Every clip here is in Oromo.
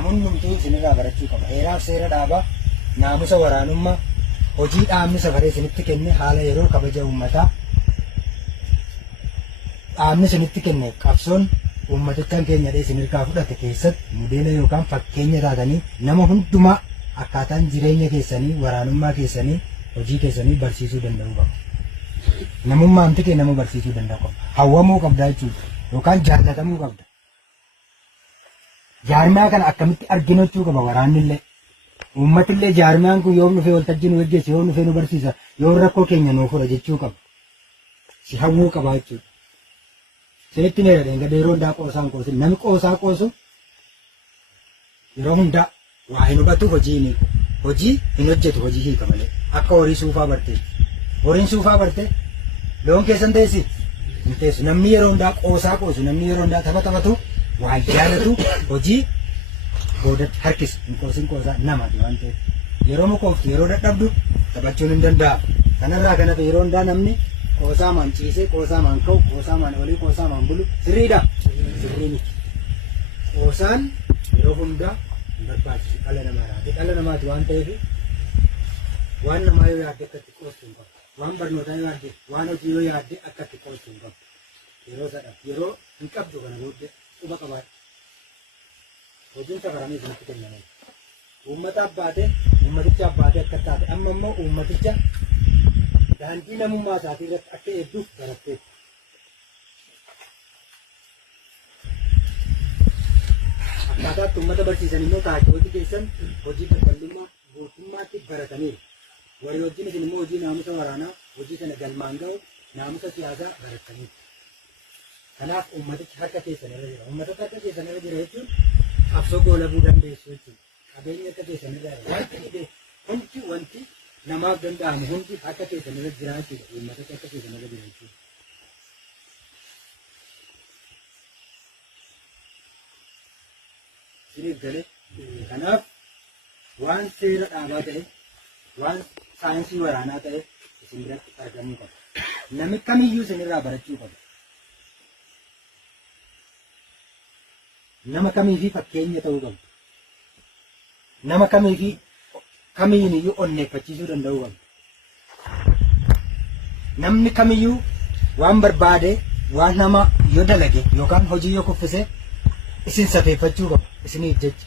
namoonni hundumtuu isinirraa barachuu qaba. Heeraaf seera dhaabaa, naamusa waraanummaa, hojii dhaabni safaree isinitti kenne haala yeroo kabaja uummataa dhaabni isinitti kenne qabsoon uummatichaan keenya isin hirkaa fudhate keessatti modeela yookaan fakkeenya taatanii nama hundumaa akkaataan jireenya keessanii, waraanummaa keessanii, hojii keessanii barsiisuu danda'uu qaba. Namummaan tikee nama barsiisuu danda'u qaba. Hawwamuu qabda jechuudha yookaan jaallatamuu qabda. Jaarmaa kana akkamitti arginu jechuu qaba waraannillee. Uummatillee jaarmaan kun yoo dhufee waltajjii nu gaggeesse, yoo dhufee nu barsiisa, yoo rakkoo keenya nuu fura jechuu qaba. Si hawwuu qaba jechuudha. Sinitti neera deenga yeroo hundaa qoosaan qoosin. Namni qoosaa qoosu yeroo hundaa waa hin hubatu hojii hin hiiku. Hojii hin hojjetu hojii hiika malee. Akka horii suufaa bartee. Horiin suufaa bartee loon keessan teessi hin teessu. Namni yeroo hundaa qoosaa qoosu, namni yeroo hundaa tapha taphatu waa jaallatu hojii boodatti harkisa. Hin qoosin qoosaa namaati waan ta'eef. Yeroo mukooftu yeroo dadhabdu taphachuun hin danda'amu. Kanarraa kanatti yeroo hundaa namni qoosaamaan ciisee, qoosaamaan ka'u, qoosaamaan olii, qoosaamaan bulu sirriidha. Sirrii miti. Qoosaan yeroo hundaa hin barbaachisu dhala namaati. Dhala namaati waan ta'eef waan namaa yoo yaadde akkatti qoostu hin qabu. Waan barnootaa yoo yaadde, waan hojii yoo yaadde akkatti qoostu hin qabu. Yeroo sadhaaf yeroo hin qabdu kana booddee quba qabaadha. Hojiin safaramee isinitti kenname. Uummata abbaatee, uummaticha abbaatee akka taate amma immoo uummaticha daandii namummaa isaatii irratti akka eebbuuf barattee. Akkaataatti uummata barsiisan immoo tajaajiltoota keessan hojii daldalummaa guutummaatti barataniiru. Walii wajjin isin immoo hojii naamusa waraanaa, hojii sana galmaan ga'u, naamusa siyaasaa barataniiru. Kanaaf uummatichi harka keessan irra jira. Uummata harka keessan irra jira jechuun qabsoo goolabuu dandeessu jechuudha. Qabeenya harka keessan irra jira. Wanti namaaf danda'amu hundi harka keessan irra jira jechuudha. Uummata harka keessan irra jira jechuudha. Isiniif galee kanaaf waan seera dhaabaa ta'e, waan saayinsii waraanaa ta'e isin biratti argamuu qaba. Namni kamiyyuu isinirraa barachuu qaba. Nama kamiifii fakkeenya ta'uu qabu. Nama kamiyyuu onneeffachiisuu danda'uu qabu. Namni kamiyyuu waan barbaade, waan nama yoo dalage yookaan hojii yoo kuffise isin safeeffachuu qaba. Isiniif jecha.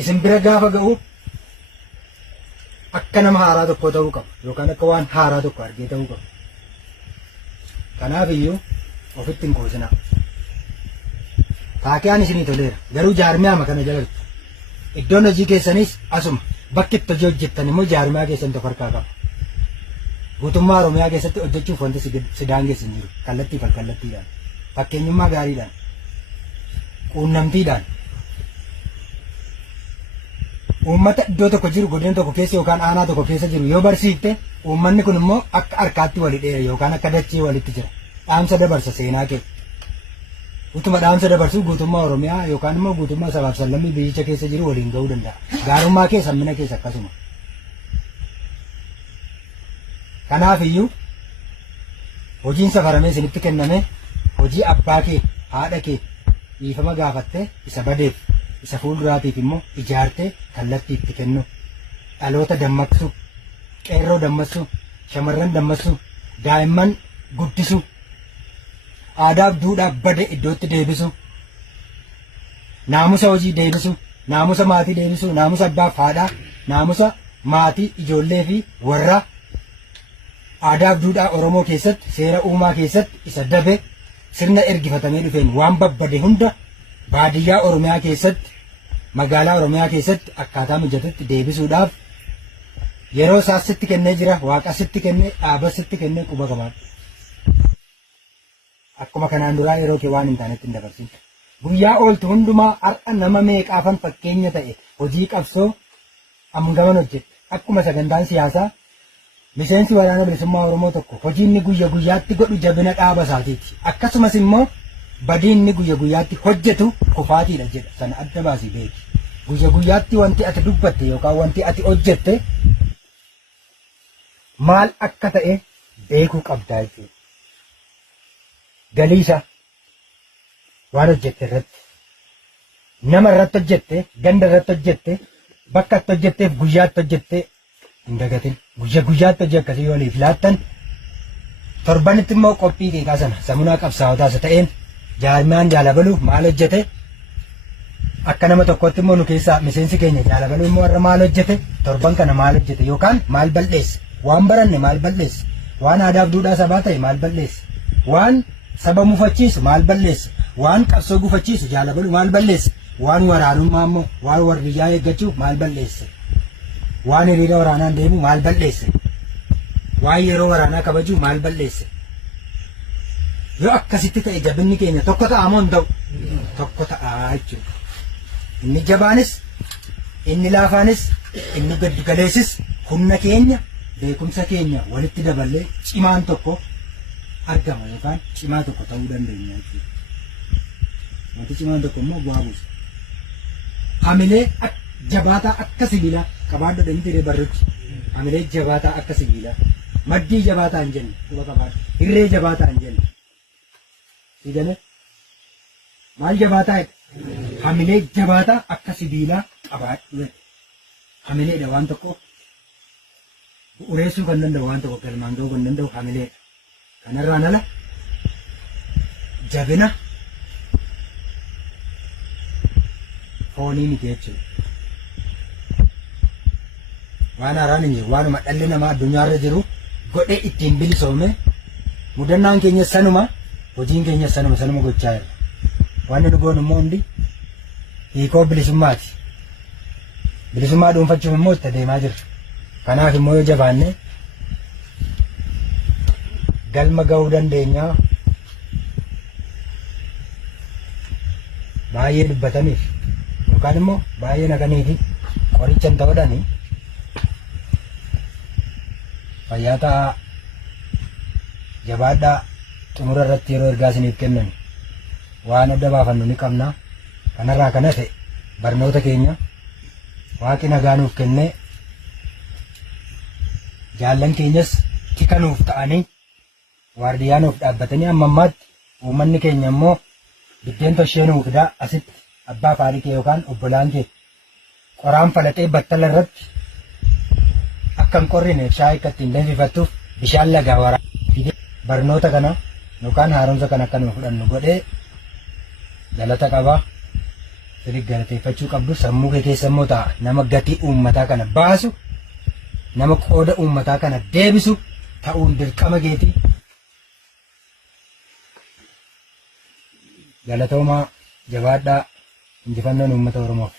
Isin bira gaafa ga'u akka nama haaraa tokko ta'uu qaba yookaan akka waan haaraa tokko argee ta'uu qaba. Kanaaf iyyuu ofitti hin qoosinaa. Taakiyaan isinii toleera. Garuu jaarmiyaa kana jalaltu. Iddoon hojii keessanis asuma bakki itti hojii hojjettan immoo jaarmiyaa keessan tokko harkaa qaba. Guutummaa Oromiyaa keessatti hojjechuuf wanti si daangessu hin jiru. Kallattii fi kallattiidhaan. Fakkeenyummaa gaariidhaan. Quunnamtiidhaan. Uummata iddoo tokko jiru godina tokko keessa yookaan aanaa tokko keessa jiru yoo barsiifte uummanni kun immoo akka harkaatti wali dheera yookaan akka dachee walitti jira. Dhaamsa dabarsa seenaa kee. Utuma dhaamsa dabarsuu guutummaa Oromiyaa yookaan immoo guutummaa sabaaf sallammii biyyicha keessa jiru waliin ga'uu danda'a. Gaarummaa kee sammina keessa akkasuma. Kanaaf iyyuu hojiin safaramee isinitti kenname hojii abbaa kee, haadha kee dhiifama gaafattee isa badeef isa fuulduraatiif immoo ijaartee kallattii itti kennu. Dhaloota dammaqsu, qeerroo dammaqsu, shamarran dammaqsu, daa'imman guddisu. Aadaaf duudhaaf bade iddootti deebisu. Naamusa hojii deebisu, naamusa maatii deebisu, naamusa abbaaf haadhaa, naamusa maatii ijoollee fi warra aadaaf duudhaa Oromoo keessatti, seera uumaa keessatti isa dabe sirna ergifatamee dhufeen waan babbade hunda baadiyyaa Oromiyaa keessatti, magaalaa Oromiyaa keessatti akkaataa mijatutti deebisuudhaaf yeroo isaa sitti kennee jira, waaqa sitti kennee, dhaaba sitti kennee quba qabaadha. Akkuma kanaan duraa yeroo kee waan hin taanetti hin dabarsin. Guyyaa ooltu hundumaa har'a nama meeqaafan fakkeenya ta'e hojii qabsoo amgaman hojjette. Akkuma sagantaan siyaasaa miseensi waraana bilisummaa Oromoo tokko hojii inni guyya guyyaatti godhu jabina dhaaba isaatiiti. Akkasumas immoo badii inni guyya guyyaatti hojjetu kufaatiidha jedha. Sana adda baasii beeki. Guyya guyyaatti wanti ati dubbatte yookaan wanti ati hojjette maal akka ta'e beekuu qabdaa jechuudha. Galiisa waan hojjette irratti nama irratti hojjette, ganda irratti hojjette, bakka itti hojjetteef guyyaatti hojjette hin dagatin. Guyyaatti hojii akkasii waliif laattan torbanitti immoo qophii keekaa sana samunaa qabsaa'otaas ta'een jaarmiyaan jaalabaluu maal hojjete akka nama tokkotti immoo nu keessaa miseensi keenya jaalabaluu immoo warra maal hojjete torban kana maal hojjete yookaan maal balleesse waan baranne maal balleesse waan aadaaf duudhaa sabaa ta'e maal balleesse waan saba mufachiisu maal balleesse waan qabsoo gufachiisu jaalabaluu maal balleesse waan waraanummaa immoo waan warbiyyaa eeggachuuf maal balleesse waan hiriira waraanaan deemu maal balleesse waan yeroo waraanaa kabajuu maal balleesse yoo akkasitti ta'e jabinni keenya tokko ta'a moo hin ta'u tokko ta'a jechuudha. Inni jabaanis inni laafaanis inni gaddi galeessis humna keenya beekumsa keenya walitti daballee cimaan tokko argama yookaan cimaa tokko ta'uu dandeenya jechuudha. Wanti cimaan tokko immoo bu'aa buusa. Hamilee jabaataa akka sibiilaa qabaadhu dhantii barreechi. Hamilee jabaataa akka sibiilaa maddii jabaataa hin jenne quba qabaadhu hirree jabaataa hin jenne. Sigale maal jabaataa hamilee jabaataa akka sibiilaa qabaadhu. Hamileedha waan tokko ureessuu kan danda'u waan tokko galmaan ga'uu kan danda'u hamileedha. Kanarraan ala jabina foonii miti jechuudha. Waan haaraan hin jiru waanuma dhalli namaa addunyaarra jiru godhee ittiin bilisoome mudannaan keenya sanuma hojiin keenya sanuma gochaa jira. Waan nu goonu immoo hundi hiikoo bilisummaati. Bilisummaa dhuunfachuuf immoo itti adeemaa jirra. Kanaaf immoo yoo jabaanne galma ga'uu dandeenya. Baay'ee dubbataniif yookaan immoo baay'ee naqaniifi qoricha hin ta'uudhaani fayyaa ta'aa jabaadhaa xumura irratti yeroo ergaa isiniif kennan waan adda baafannu ni qabna. Kanarraa kan hafe barnoota keenya waaqi nagaa nuuf kennee jaallan keenyas tika nuuf ta'anii waardiyyaa nuuf dhaabbatanii amma ammaatti uummanni keenya immoo biddeen toshee nuuf fidaa asitti abbaa faarii kee yookaan obbolaan kee qoraan falaxee battala irratti akka hin qorrineef shaayii akka ittiin danfifattuuf bishaan lagaa waraabee barnoota kana yookaan haaromsa kana akka nuuf fudhannu godhee galata qabaa. Sirrii galateeffachuu qabdu sammuu kee keessa immoo ta'a nama gatii uummataa kana baasu nama qooda uummataa kana deebisu ta'uun dirqama keetii. Galatoomaa jabaadhaa injifannoon uummata Oromoof.